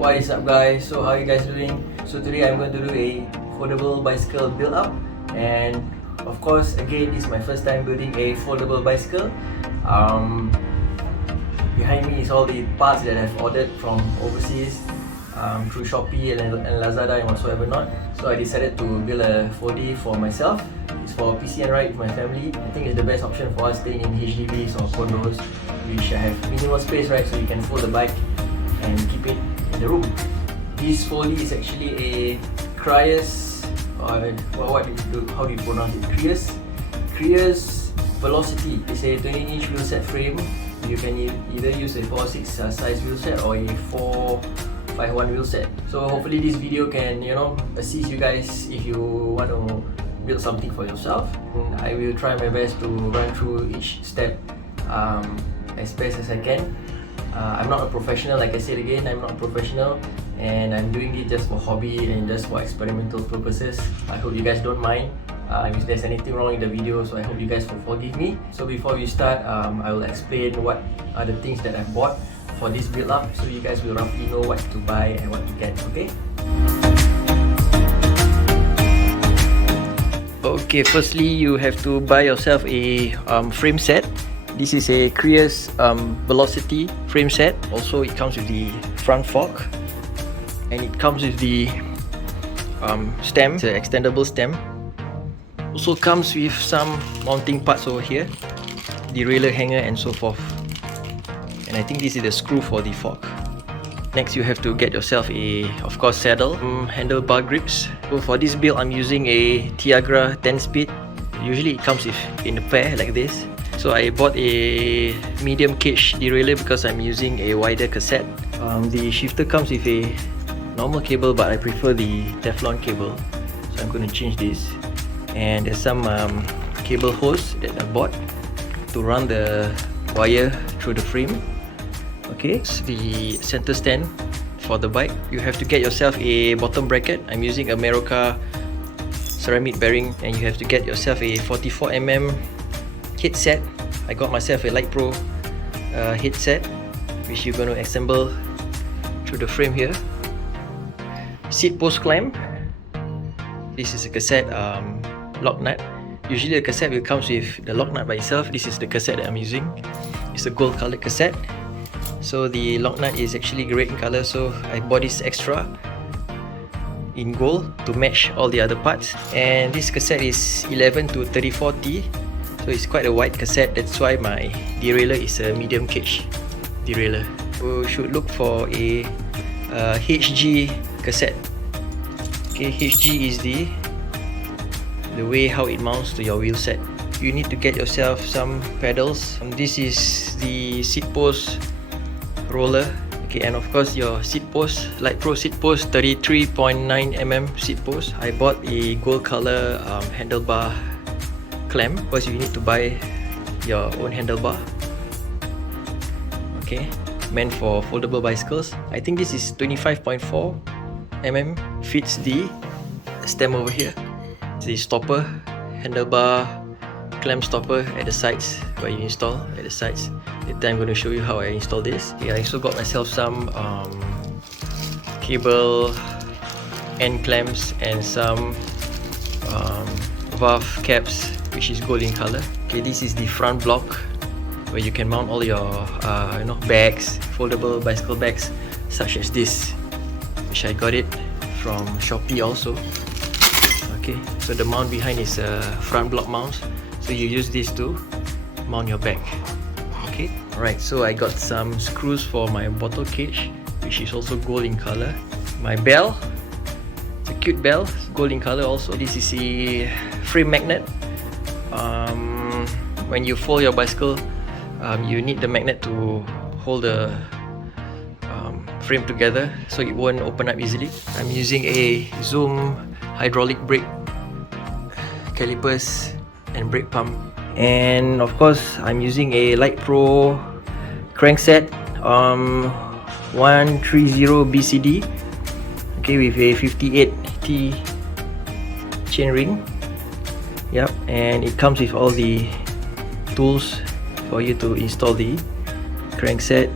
What is up guys? So how are you guys doing? So today I'm going to do a foldable bicycle build up, and of course again this is my first time building a foldable bicycle. Behind me is all the parts that I've ordered from overseas through Shopee and Lazada and whatsoever not. So I decided to build a Foldie for myself. It's for PC and ride with my family. I think it's the best option for us staying in HDBs or condos which have minimal space, right? So you can fold the bike and keep it in the room. This Foldie is actually a CRIUS, how do you pronounce it? CRIUS Velocity. It's a 20-inch wheelset frame. You can either use a 4/6 size wheelset or a 4/5/1 wheelset. So hopefully this video can, assist you guys if you want to build something for yourself. And I will try my best to run through each step as best as I can. I'm not a professional, like I said again, I'm not a professional, and I'm doing it just for hobby and just for experimental purposes. I hope you guys don't mind if there's anything wrong in the video, so I hope you guys will forgive me. So before we start, I will explain what are the things that I bought for this build up, so you guys will roughly know what to buy and what to get, okay? Okay, firstly you have to buy yourself a frame set. This is a CRIUS Velocity frame set. Also it comes with the front fork, and it comes with the stem. It's an extendable stem. Also comes with some mounting parts over here, derailleur hanger and so forth. And I think this is the screw for the fork. Next you have to get yourself a, of course, saddle, handlebar grips. So for this build I'm using a Tiagra 10-speed. Usually it comes in a pair like this. So I bought a medium cage derailleur because I'm using a wider cassette. The shifter comes with a normal cable, but I prefer the Teflon cable, so I'm going to change this. And there's some cable hose that I bought to run the wire through the frame. Okay, it's the center stand for the bike. You have to get yourself a bottom bracket. I'm using a Meroka ceramic bearing, and you have to get yourself a 44mm headset. I got myself a Light Pro headset, which you're going to assemble through the frame here. Seat post clamp. This is a cassette lock nut. Usually the cassette will comes with the lock nut by itself. This is the cassette that I'm using. It's a gold colored cassette. So the lock nut is actually red in color, so I bought this extra in gold to match all the other parts. And this cassette is 11 to 34T. So it's quite a wide cassette, that's why my derailleur is a medium cage derailleur. We should look for a HG cassette. Okay, HG is the way how it mounts to your wheel set. You need to get yourself some pedals. This is the seat post roller. Okay, and of course your seat post, Light Pro seat post, 33.9mm seat post. I bought a gold color handlebar clamp because you need to buy your own handlebar. Okay, meant for foldable bicycles. I think this is 25.4mm, fits the stem over here. The stopper, handlebar clamp stopper at the sides, where you install at the sides. Later I'm going to show you how I install this. Okay, I also got myself some cable end clamps and some valve caps, which is gold in color. Okay, this is the front block where you can mount all your bags, foldable bicycle bags such as this, which I got it from Shopee also. Okay, so the mount behind is a front block mount, so you use this to mount your bag. Okay, alright, so I got some screws for my bottle cage, which is also gold in color. My bell, it's a cute bell, gold in color also. This is a frame magnet. When you fold your bicycle, you need the magnet to hold the frame together so it won't open up easily. I'm using a Zoom hydraulic brake calipers and brake pump, and of course I'm using a Light Pro crankset 130 BCD, okay, with a 58T chain ring. Yep, and it comes with all the tools for you to install the crankset.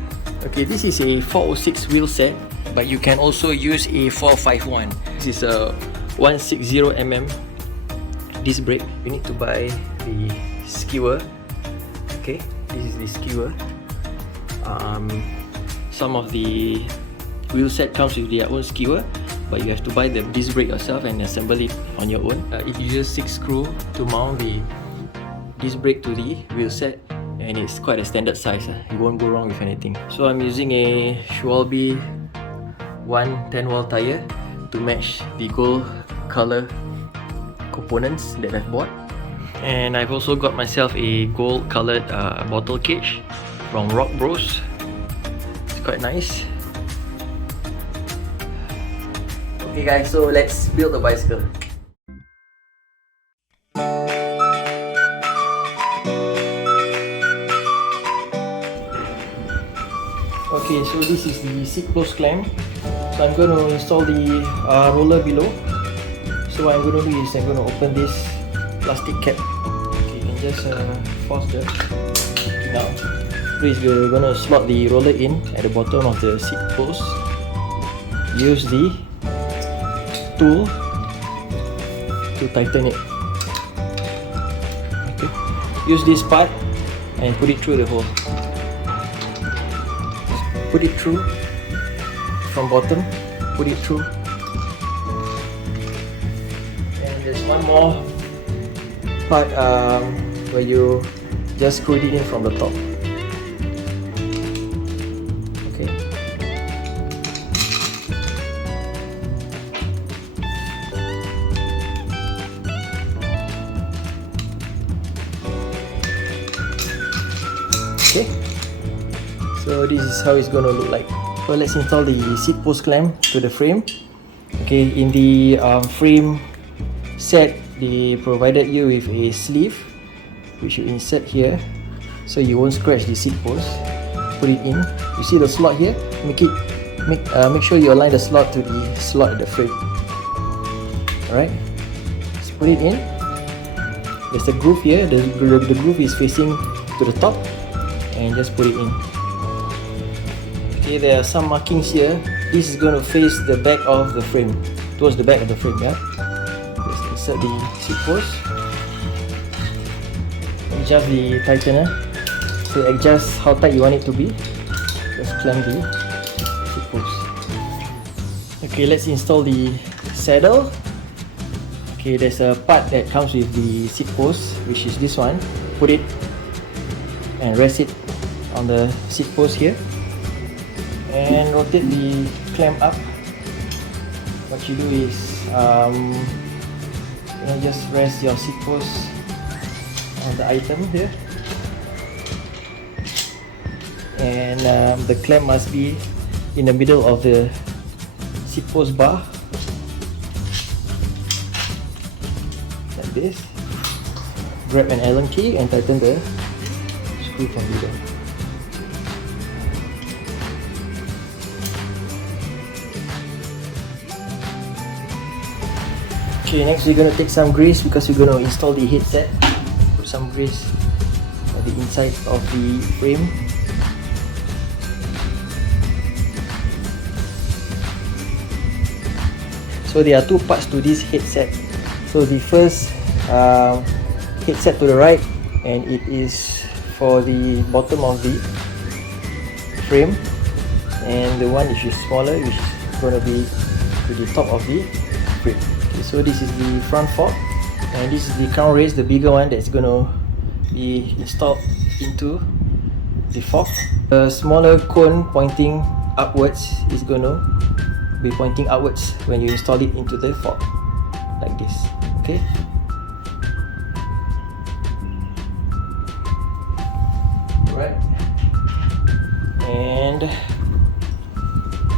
Okay, this is a 406 wheel set, but you can also use a 451. This is a 160mm disc brake. You need to buy the skewer. Okay, this is the skewer. Some of the wheel set comes with their own skewer, but you have to buy the disc brake yourself and assemble it on your own. It uses 6 screws to mount the disc brake to the wheel set, and it's quite a standard size. You won't go wrong with anything. So I'm using a Schwalbe 110-wall tire to match the gold color components that I've bought. And I've also got myself a gold colored bottle cage from Rock Bros. It's quite nice. Okay guys, so let's build a bicycle. Okay, so this is the seat post clamp. So I'm going to install the roller below. So what I'm going to do is I'm going to open this plastic cap. Okay, and just force the down. Please, we're going to slot the roller in at the bottom of the seat post. Use the tool to tighten it. Okay. Use this part and put it through the hole. Put it through from bottom. Put it through. And there's one more part where you just screw it in from the top. Okay. Okay, so this is how it's going to look like. So let's install the seat post clamp to the frame. Okay, in the frame set, they provided you with a sleeve which you insert here so you won't scratch the seat post. Put it in. You see the slot here? Make sure you align the slot to the slot in the frame. Alright, let's put it in. There's a groove here. The groove is facing to the top, and just put it in. Okay, there are some markings here. This is going to face the back of the frame, towards the back of the frame. Yeah. Let's insert the seat post. Adjust the tightener to adjust how tight you want it to be. Just clamp the seat post. Okay, let's install the saddle. Okay, there's a part that comes with the seat post, which is this one. Put it and rest it on the seat post here, and rotate the clamp up. What you do is just rest your seat post on the item here, and the clamp must be in the middle of the seat post bar, like this. Grab an Allen key and tighten the screw from below. Okay, next we're going to take some grease because we're going to install the headset. Put some grease on the inside of the frame. So there are two parts to this headset. So the first headset to the right, and it is for the bottom of the frame, and the one which is smaller, which is going to be to the top of the frame. Okay, so this is the front fork, and this is the crown race, the bigger one that's going to be installed into the fork. The smaller cone pointing upwards is going to be pointing outwards when you install it into the fork, like this. Okay. Right, and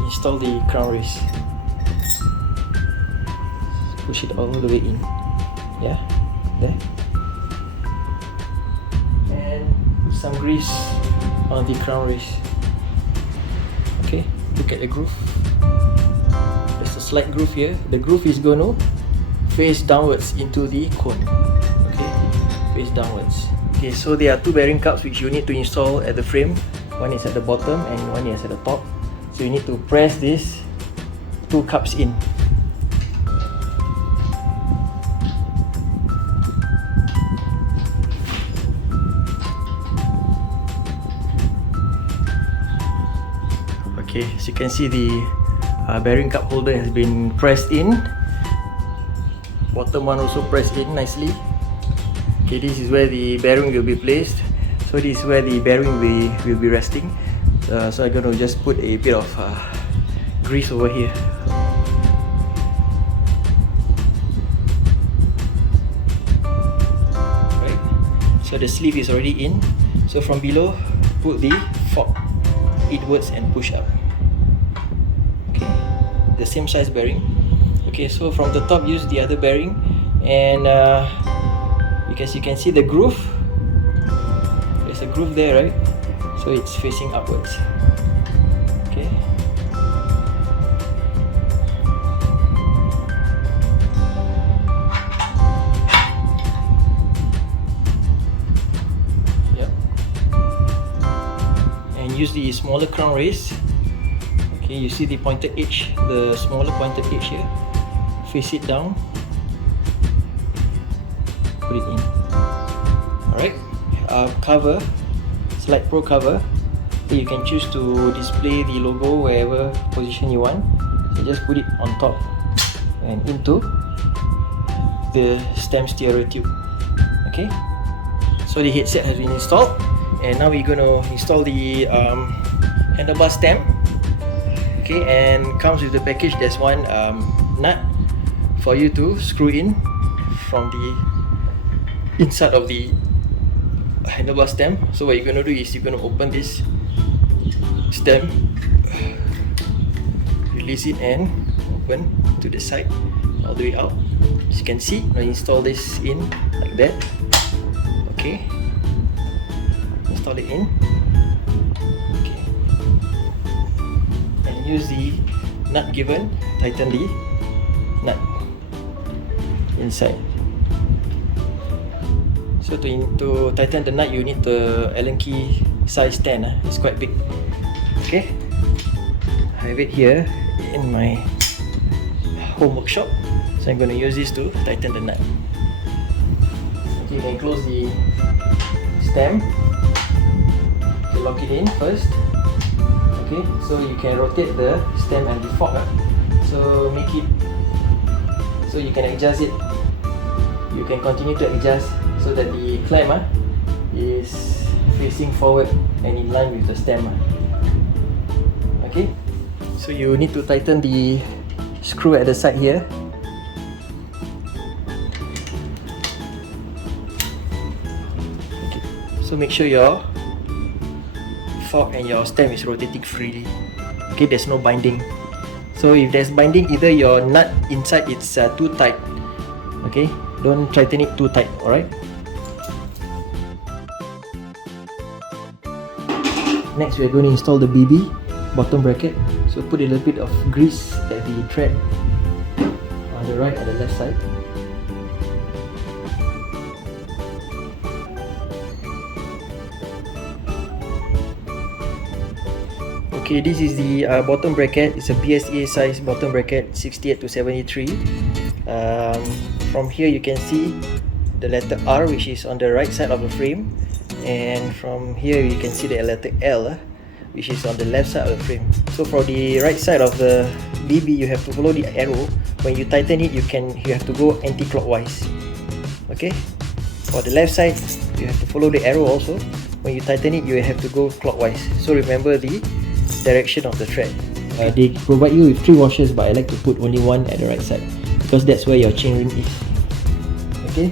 install the crown race. Push it all the way in. Yeah, there. And put some grease on the crown race. Okay, look at the groove. There's a slight groove here. The groove is going to face downwards into the cone. face downwards. Okay, so there are two bearing cups which you need to install at the frame. One is at the bottom and one is at the top. So you need to press these two cups in. Okay, as you can see, the bearing cup holder has been pressed in. Bottom one also pressed in nicely. Okay, this is where the bearing will be placed. So this is where the bearing will be resting. So I'm going to just put a bit of grease over here. Right. So the sleeve is already in. So from below, put the fork inwards and push up. Okay, the same size bearing. Okay, so from the top, use the other bearing, and because you can see the groove, there's a groove there, right? So it's facing upwards. Okay. Yep. And use the smaller crown race. Okay, you see the pointed edge, the smaller pointed edge here. Face it down, put it in. Alright, cover, slide pro cover. You can choose to display the logo wherever position you want. So just put it on top and into the stem steerer tube. Okay, so the headset has been installed, and now we're going to install the handlebar stem. Okay, and comes with the package. There's one nut for you to screw in from the inside of the handlebar stem. So what you're going to do is you're going to open this stem, release it and open to the side all the way out. As you can see, I install this in like that. Okay, install it in. Okay, and use the nut given, tighten the nut inside. So to tighten the nut, you need the Allen key size 10. It's quite big. Okay, I have it here in my home workshop, so I'm going to use this to tighten the nut. Okay, you can close the stem. Okay, lock it in first. Okay, so you can rotate the stem and the fork. So make it so you can adjust it. You can continue to adjust so that the clamp is facing forward and in line with the stem. Okay, so you need to tighten the screw at the side here. Okay, so make sure your fork and your stem is rotating freely. Okay, there's no binding. So if there's binding, either your nut inside it's too tight. Okay, don't tighten it too tight. Alright. Next, we're going to install the BB bottom bracket. So put a little bit of grease at the thread on the right and the left side. Okay, this is the bottom bracket. It's a BSA size bottom bracket, 68 to 73. From here you can see the letter R, which is on the right side of the frame, and from here you can see the letter L, which is on the left side of the frame. So for the right side of the BB, you have to follow the arrow. When you tighten it, you have to go anti-clockwise. Okay. For the left side, you have to follow the arrow also. When you tighten it, you have to go clockwise. So remember the direction of the thread. They provide you with 3 washers, but I like to put only one at the right side because that's where your chain ring is. Okay.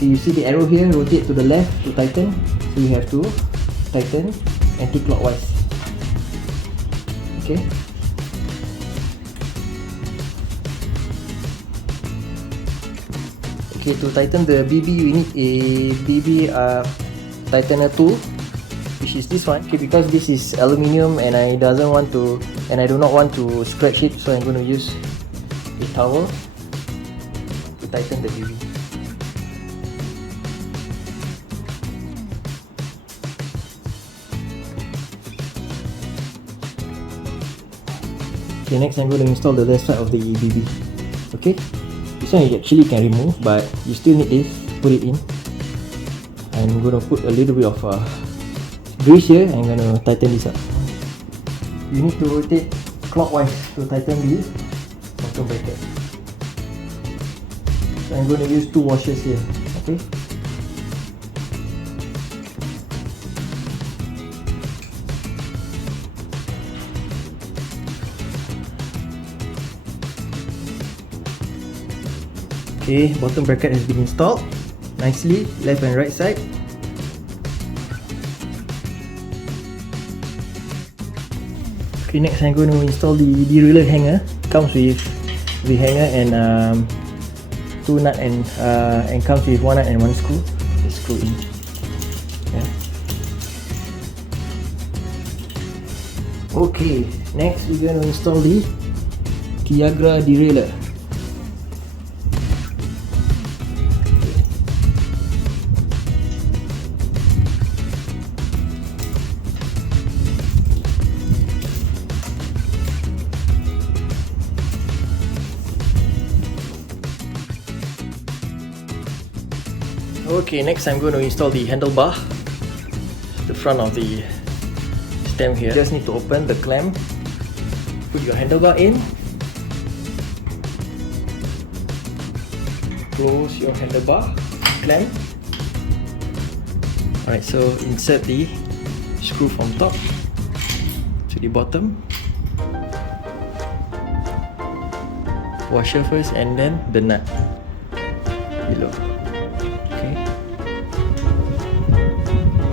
You see the arrow here, rotate to the left to tighten. So you have to tighten anti-clockwise. Okay. Okay, to tighten the BB, you need a BB tightener tool, which is this one. Okay, because this is aluminium and I do not want to scratch it, so I'm going to use a towel to tighten the BB. Okay, next I'm going to install the left side of the BB. Okay, this one you actually can remove, but you still need this. Put it in. I'm going to put a little bit of grease here. I'm going to tighten this up. You need to rotate clockwise to tighten the bottom bracket. So I'm going to use 2 washers here. Okay. Okay, bottom bracket has been installed nicely, left and right side. Okay, next I'm going to install the derailleur hanger. Comes with the hanger and 2 nut and comes with 1 nut and 1 screw. Just screw in. Yeah. Okay, next we're going to install the Tiagra derailleur. Okay, next I'm going to install the handlebar, the front of the stem here. Just need to open the clamp, put your handlebar in, close your handlebar, clamp. Alright, so insert the screw from top to the bottom, washer first and then the nut below.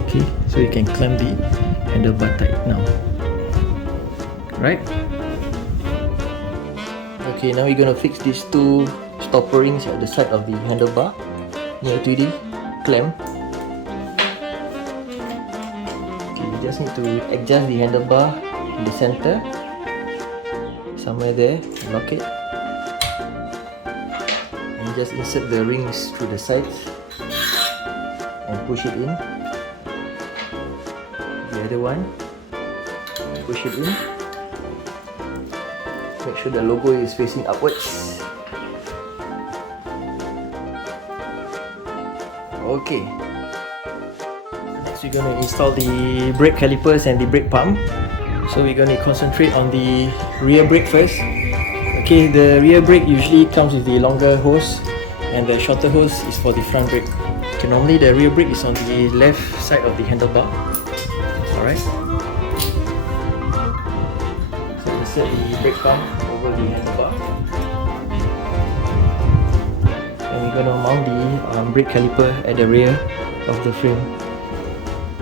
Okay, so you can clamp the handlebar tight now. Right? Okay, now we're gonna fix these 2 stopper rings at the side of the handlebar near to the clamp. Okay, you just need to adjust the handlebar in the center, somewhere there, lock it, and just insert the rings through the sides and push it in. The other one, push it in. Make sure the logo is facing upwards. Okay. Next we're going to install the brake calipers and the brake pump. So we're going to concentrate on the rear brake first. Okay, the rear brake usually comes with the longer hose and the shorter hose is for the front brake. Okay, normally the rear brake is on the left side of the handlebar. Alright, so insert the brake pump over the handlebar, and we're going to mount the brake caliper at the rear of the frame.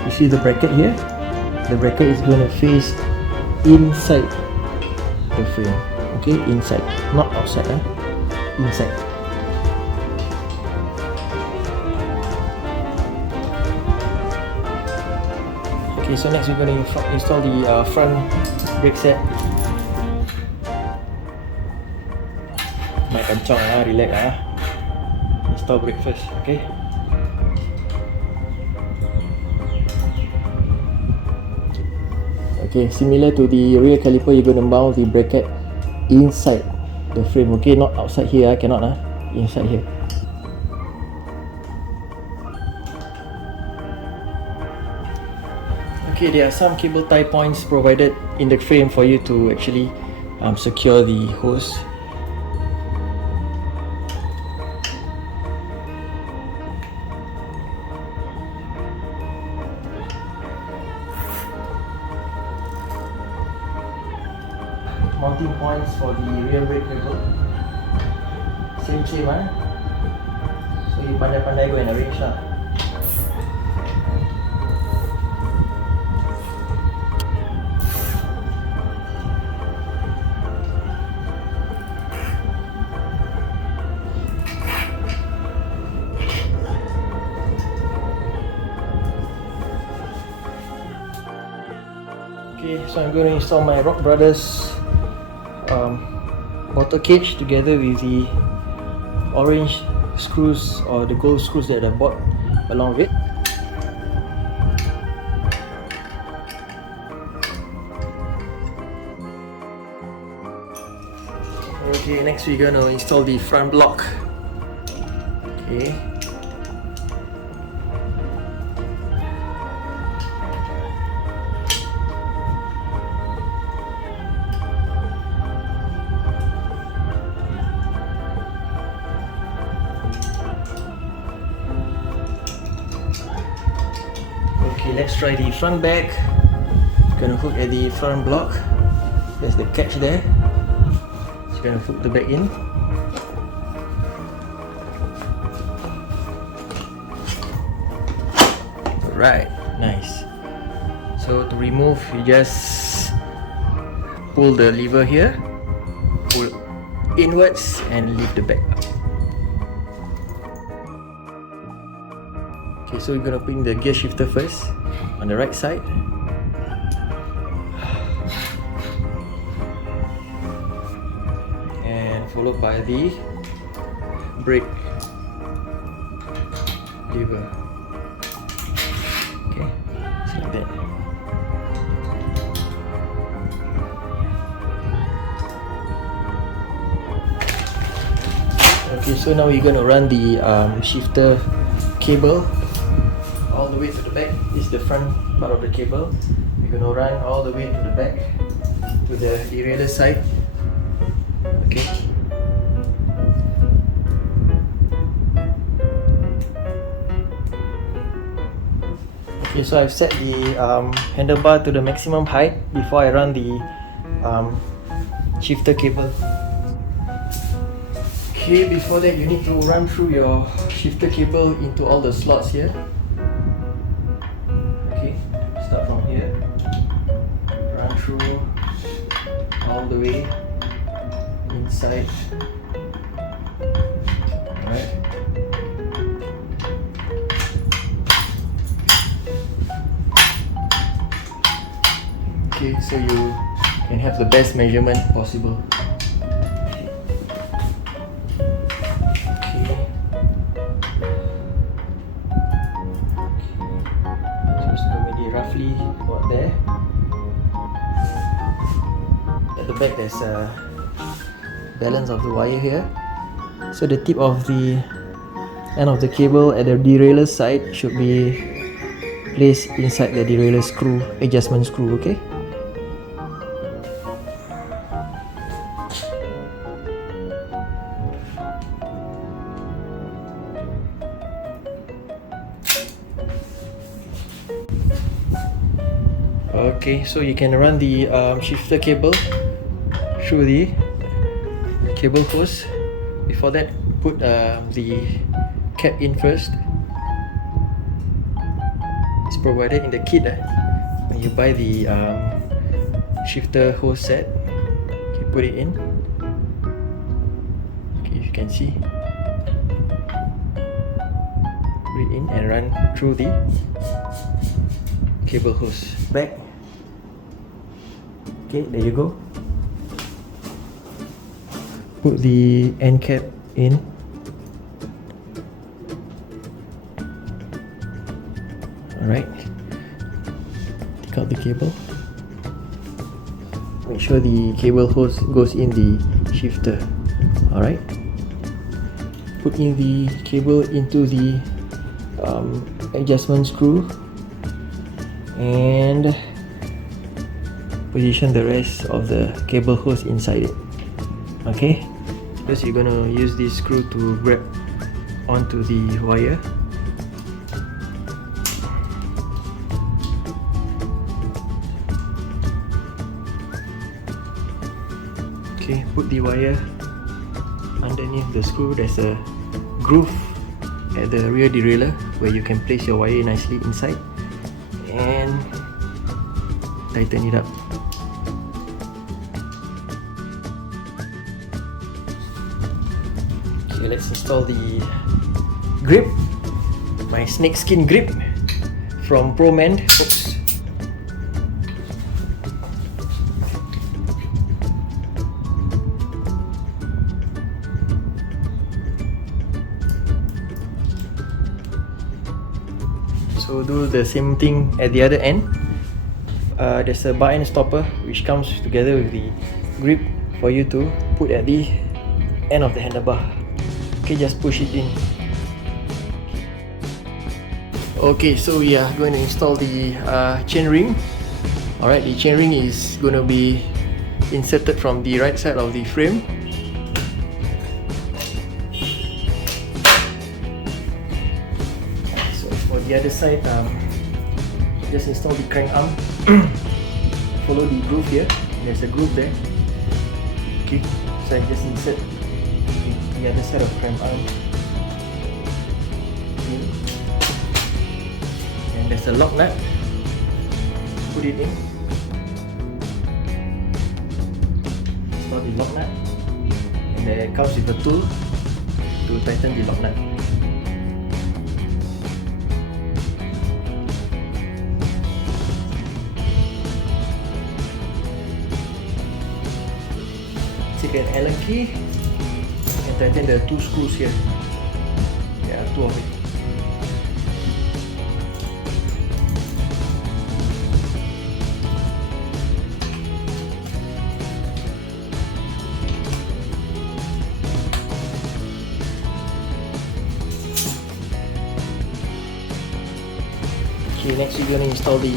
You see the bracket here? The bracket is going to face inside the frame. Okay, inside, not outside, inside. Okay, so next we're going to install the front brake set. Main kencang relax Install brake first, okay? Okay, similar to the rear caliper, you're going to mount the bracket inside the frame, okay? Not outside here, cannot inside here. Okay, there are some cable tie points provided in the frame for you to actually secure the hose. Mounting points for the rear brake cable. Same, so you pandai-pandai go and arrange lah. Okay, so I'm going to install my Rock Brothers water cage together with the orange screws or the gold screws that I bought along with it. Okay, next we're gonna install the front block. Okay. Okay, let's try the front back. Gonna hook at the front block. There's the catch there. Just gonna hook the back in. Alright, nice. So to remove, you just pull the lever here, pull inwards and lift the back up. Okay, so we're gonna put in the gear shifter first on the right side. And followed by the brake lever. Okay, just like that. Okay, so now we're gonna run the shifter cable all the way to the back. This is the front part of the cable. We're gonna run all the way to the back to the derailleur side. Okay. Okay, so I've set the handlebar to the maximum height before I run the shifter cable. Okay, before that you need to run through your shifter cable into all the slots here. Okay, start from here, run through all the way inside. Alright. Okay, so you can have the best measurement possible. Roughly about there. At the back there's a balance of the wire here. So the tip of the end of the cable at the derailleur side should be placed inside the derailleur screw, adjustment screw, okay? Okay, so you can run the shifter cable through the cable hose. Before that, put the cap in first. It's provided in the kit when you buy the shifter hose set. Okay, put it in. Okay, you can see. Put it in and run through the cable hose. Back. Okay, there you go. Put the end cap in. Alright. Take out the cable. Make sure the cable hose goes in the shifter. Alright. Put in the cable into the adjustment screw and position the rest of the cable hose inside it. Okay, first you're gonna use this screw to grab onto the wire. Okay, put the wire underneath the screw. There's a groove at the rear derailleur where you can place your wire nicely inside and tighten it up. Okay, let's install the grip, my snakeskin grip from ProMend. Oops. So do the same thing at the other end. There's a bar end stopper which comes together with the grip for you to put at the end of the handlebar. Okay, just push it in. Okay, so we are going to install the chain ring. Alright, the chain ring is going to be inserted from the right side of the frame. So for the other side, just install the crank arm. Follow the groove here. There's a groove there. Okay, so I just insert the other side of the crank arm. Okay. And there's a lock nut. Put it in. Install the lock nut. And then it comes with a tool to tighten the lock nut. Take an Allen key and tighten the 2 screws here. There are 2 of it. Okay, next we're going to install the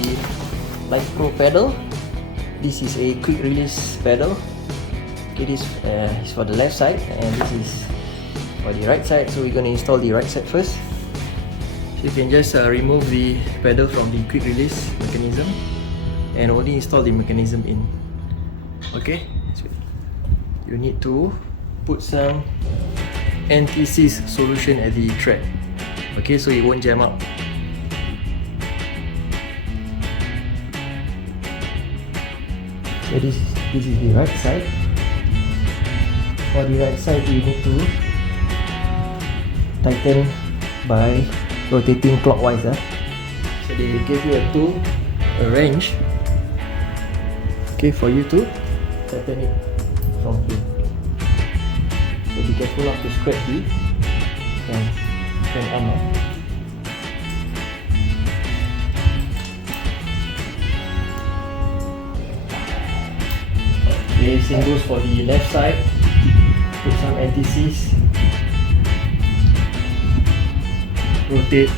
Light Pro pedal. This is a quick release pedal. Okay, this is for the left side and this is for the right side. So we're going to install the right side first. So you can just remove the pedal from the quick release mechanism and only install the mechanism in. Okay, so you need to put some anti-seize solution at the thread. Okay, so it won't jam up. So this is the right side. For the right side, you need to tighten by rotating clockwise. So they give you a tool, a wrench, okay, for you to tighten it from here. So be careful not to scratch the arm out. Okay, same goes for the left side. Put some anti-seize, rotate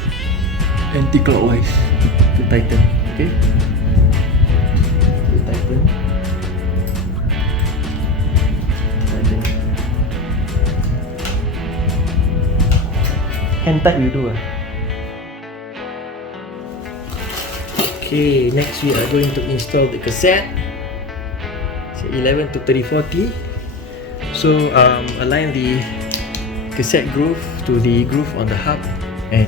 anti-clockwise to tighten. Okay, to tighten. Hand tight we do. Okay, next we are going to install the cassette. So 11 to 3040. So align the cassette groove to the groove on the hub and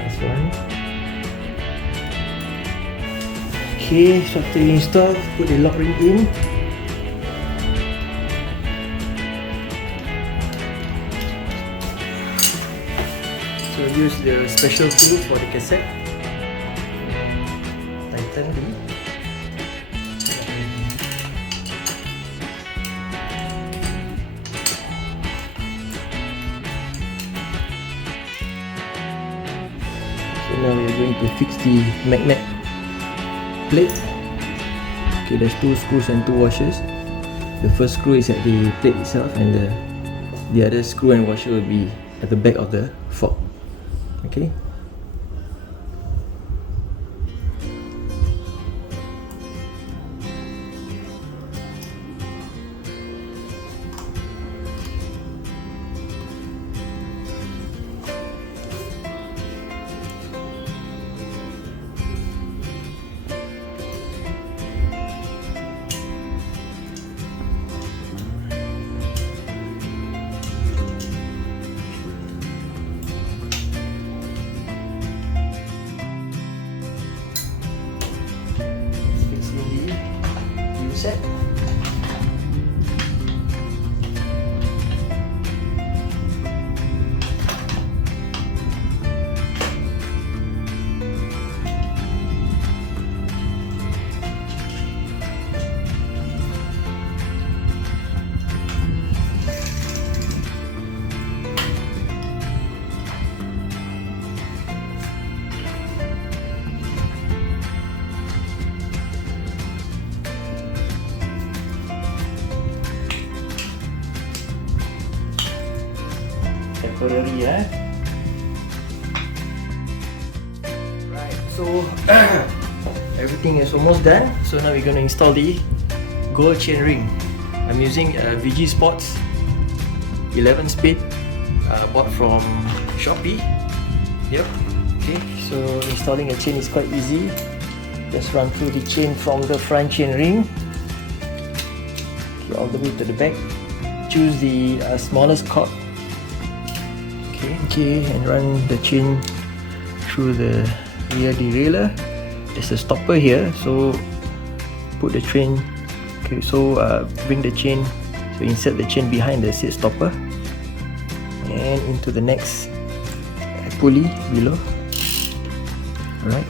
last one. Okay, so after you install, put the lock ring in. So use the special tool for the cassette. Tighten the So now we are going to fix the magnet plate. Okay, there's 2 screws and 2 washers. The first screw is at the plate itself and the other screw and washer will be at the back of the fork. Okay. temporary. Right, so everything is almost done. So now we're going to install the gold chain ring. I'm using VG Sports 11 speed, bought from Shopee. Yep. Okay, so installing a chain is quite easy. Just run through the chain from the front chain ring, okay, all the way to the back. Choose the smallest cord. Okay, and run the chain through the rear derailleur. There's a stopper here, so put the chain. Okay, so bring the chain. So insert the chain behind the seat stopper and into the next pulley below. Alright.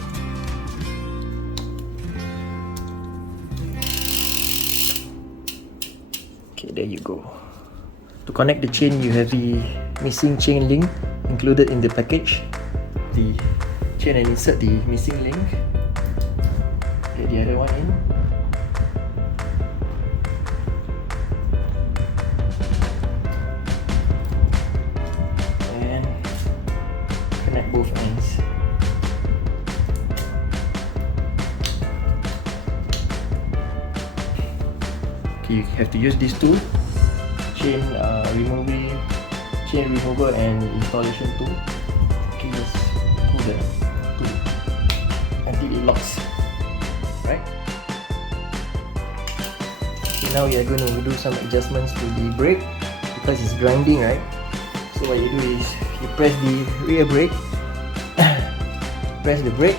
Okay, there you go. To connect the chain, you have the missing chain link included in the package. The chain and insert the missing link. Get the other one in. And connect both ends. Okay, you have to use these two. Chain remover and installation tool. Okay, just pull the tool until it locks. Right? Okay, now we are going to do some adjustments to the brake because it's grinding, right? So what you do is you press the rear brake, press the brake,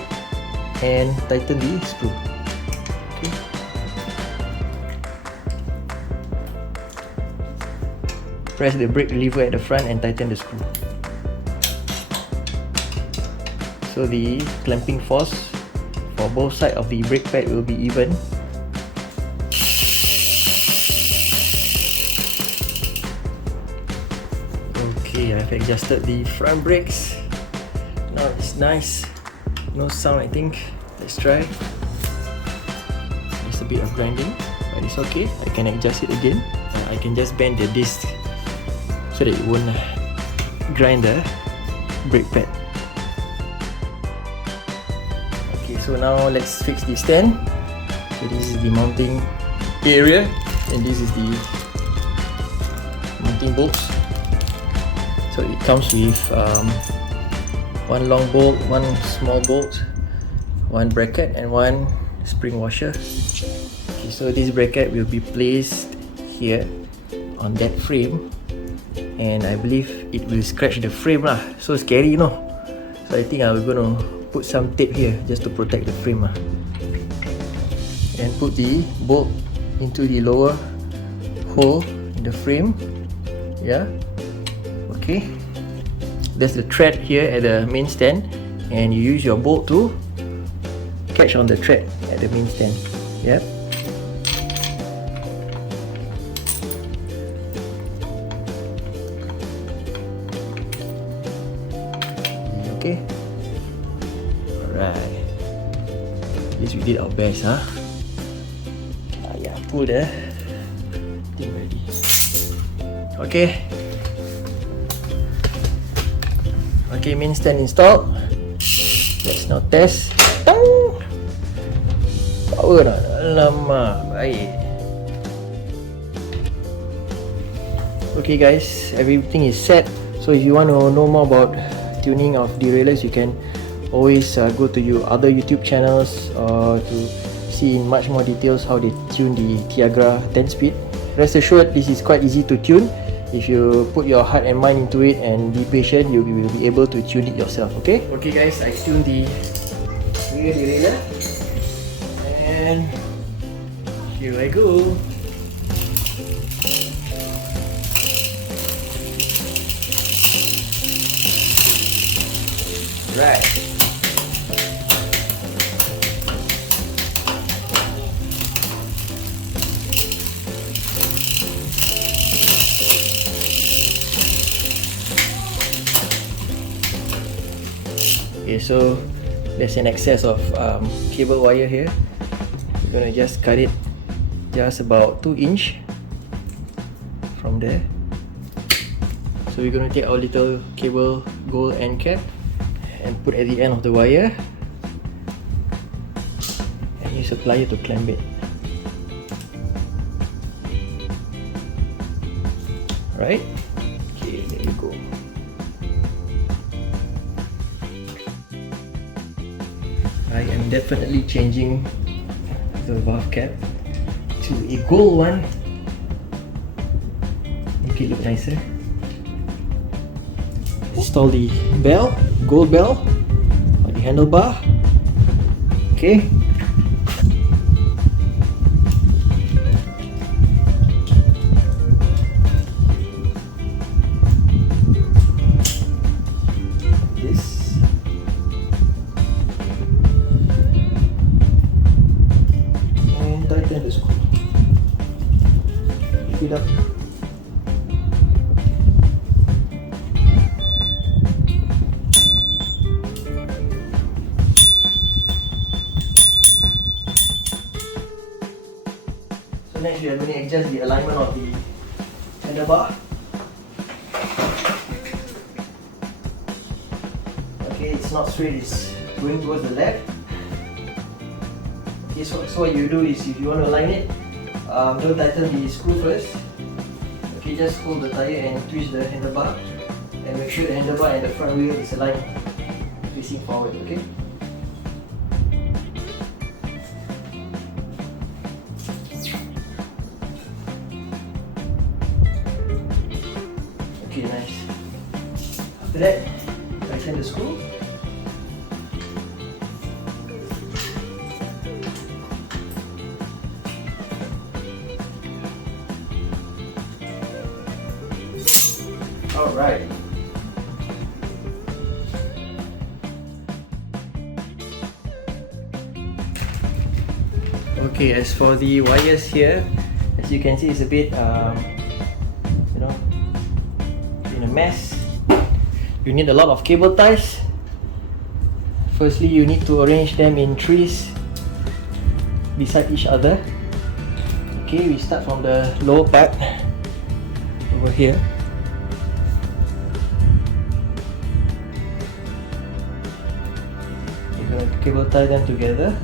and tighten the screw. Okay. Press the brake lever at the front and tighten the screw. So the clamping force for both sides of the brake pad will be even. Okay, I've adjusted the front brakes. Now it's nice. No sound, I think. Let's try. Just a bit of grinding, but it's okay. I can adjust it again. I can just bend the disc so that it won't grind the brake pad. Okay, so now let's fix the stand. So this is the mounting area and this is the mounting bolts. So it comes with one long bolt, one small bolt, one bracket and one spring washer. Okay, so this bracket will be placed here on that frame, and I believe it will scratch the frame lah. So scary, you know. So I think I'm gonna put some tape here just to protect the frame lah. And put the bolt into the lower hole in the frame. Yeah. Okay. There's the thread here at the main stand, and you use your bolt to catch on the thread at the main stand. Yep. Okay. Alright. At least we did our best, huh? Yeah, pull the thing ready. Okay. Okay, main stand installed. Let's now test. Tang! Power nak? Alamak, baik. Okay guys, everything is set. So if you want to know more about tuning of derailleurs, you can always go to your other YouTube channels to see in much more details how they tune the Tiagra 10 speed. Rest assured, this is quite easy to tune. If you put your heart and mind into it and be patient, you will be able to tune it yourself. Okay? Okay guys, I tuned the rear derailleur and here I go. Right. Okay, so there's an excess of cable wire here. We're gonna just cut it just about 2 inch from there. So we're going to take our little cable gold end cap and put at the end of the wire and use a plier to clamp it. Right? Okay, there you go. I am definitely changing the valve cap to a gold one. Make it look nicer. Install the bell, gold bell on the handlebar. Okay. This. And tighten the screw. Lift it up. Next, we are going to adjust the alignment of the handlebar. Okay, it's not straight, it's going towards the left. Okay, so what you do is, if you want to align it, don't tighten the screw first. Okay, just hold the tire and twist the handlebar and make sure the handlebar and the front wheel is aligned, facing forward. Okay. Okay, nice. After that, tighten the screw. Alright. Okay, as for the wires here, as you can see, it's a bit in a mess. You need a lot of cable ties. Firstly, you need to arrange them in trees beside each other. Okay, we start from the lower part over here. You're going to cable tie them together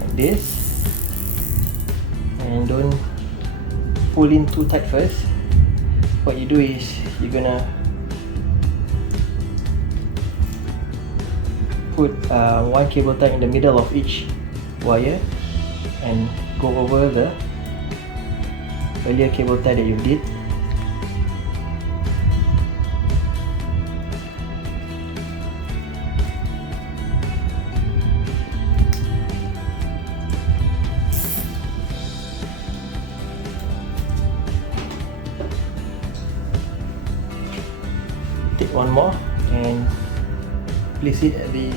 like this, and don't pull in too tight first. What you do is you're gonna put one cable tie in the middle of each wire and go over the earlier cable tie that you did. Take one more and place it at the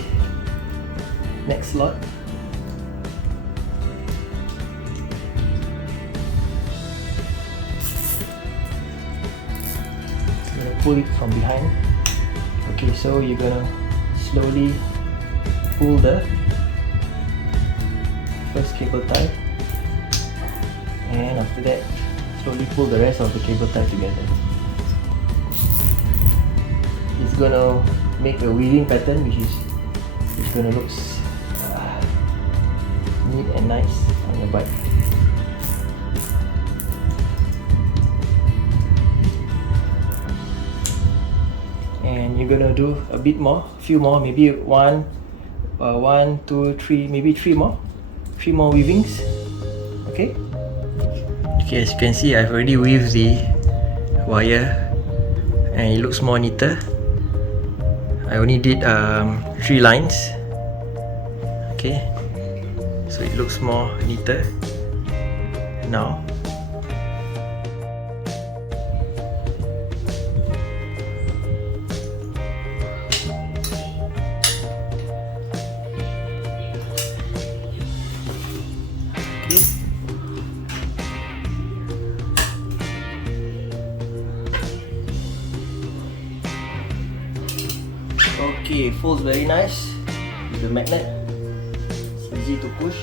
next slot. You're gonna pull it from behind. Okay, so you're gonna slowly pull the first cable tie, and after that slowly pull the rest of the cable tie together. It's gonna make a weaving pattern which is gonna look neat and nice on your bike. And you're gonna do a bit more, few more, maybe one, two, three, maybe three more weavings. Okay. Okay, as you can see, I've already weaved the wire and it looks more neater. I only did 3 lines. Okay, so it looks more neater now. Okay, folds very nice with the magnet. It's easy to push.